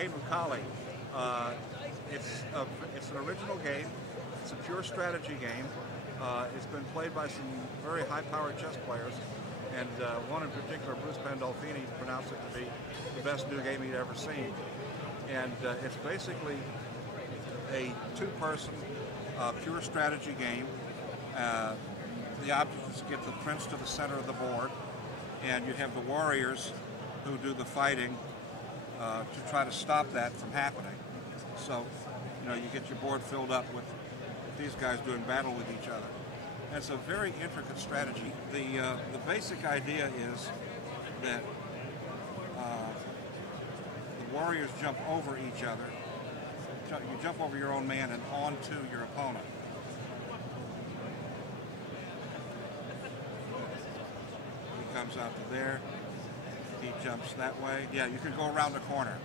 game of Kali. It's an original game. It's a pure strategy game. It's been played by some very high-powered chess players, and one in particular, Bruce Pandolfini, pronounced it to be the best new game he'd ever seen. And it's basically a two-person pure strategy game. The object is to get the prince to the center of the board, and you have the warriors who do the fighting to try to stop that from happening. So, you get your board filled up with these guys doing battle with each other. And it's a very intricate strategy. The basic idea is that the warriors jump over each other. You jump over your own man and onto your opponent. He comes out to there. He jumps that way. Yeah, you can go around the corner.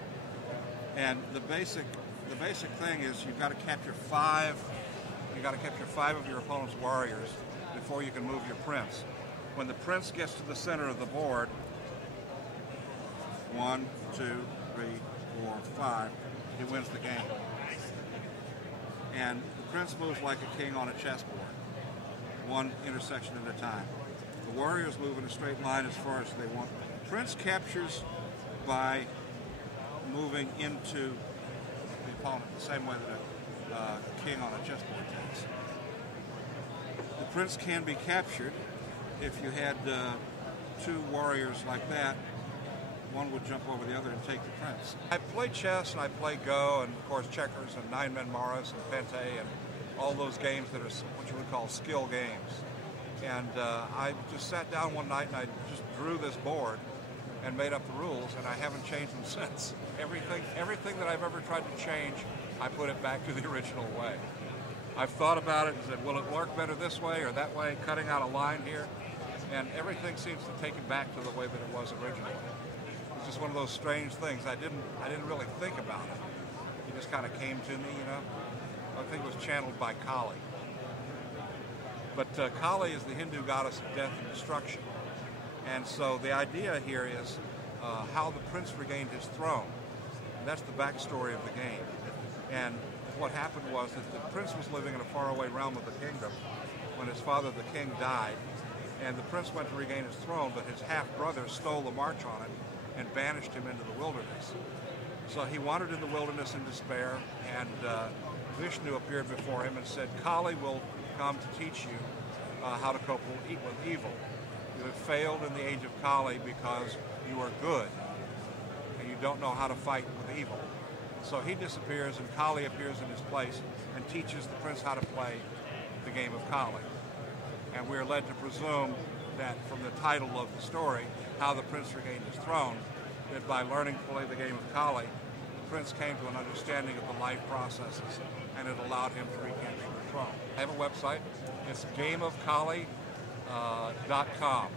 And the basic thing is you've got to capture five. You got to capture 5 of your opponent's warriors before you can move your prince. When the prince gets to the center of the board, 1, 2, 3, 4, 5, he wins the game. And the prince moves like a king on a chessboard, one intersection at a time. The warriors move in a straight line as far as they want. The prince captures by moving into the opponent, the same way that a king on a chessboard does. The prince can be captured if you had 2 warriors like that. One would jump over the other and take the prince. I play chess and I play Go and of course checkers and 9-men Morris and Pente and all those games that are what you would call skill games. And I just sat down one night and I just drew this board and made up the rules, and I haven't changed them since. Everything that I've ever tried to change, I put it back to the original way. I've thought about it and said, will it work better this way or that way, cutting out a line here? And everything seems to take it back to the way that it was originally. It's just one of those strange things. I didn't really think about it. It just kind of came to me, I think it was channeled by Kali. But Kali is the Hindu goddess of death and destruction. And so the idea here is how the prince regained his throne. And that's the backstory of the game. And what happened was that the prince was living in a faraway realm of the kingdom when his father, the king, died. And the prince went to regain his throne, but his half-brother stole the march on it and banished him into the wilderness. So he wandered in the wilderness in despair, and Vishnu appeared before him and said, Kali will come to teach you how to cope with evil. You have failed in the age of Kali because you are good, and you don't know how to fight with evil. So he disappears, and Kali appears in his place and teaches the prince how to play the game of Kali. And we are led to presume that from the title of the story, How the Prince Regained His Throne, that by learning to play the game of Kali, the prince came to an understanding of the life processes, and it allowed him to recapture the throne. I have a website. It's gameofkali.com.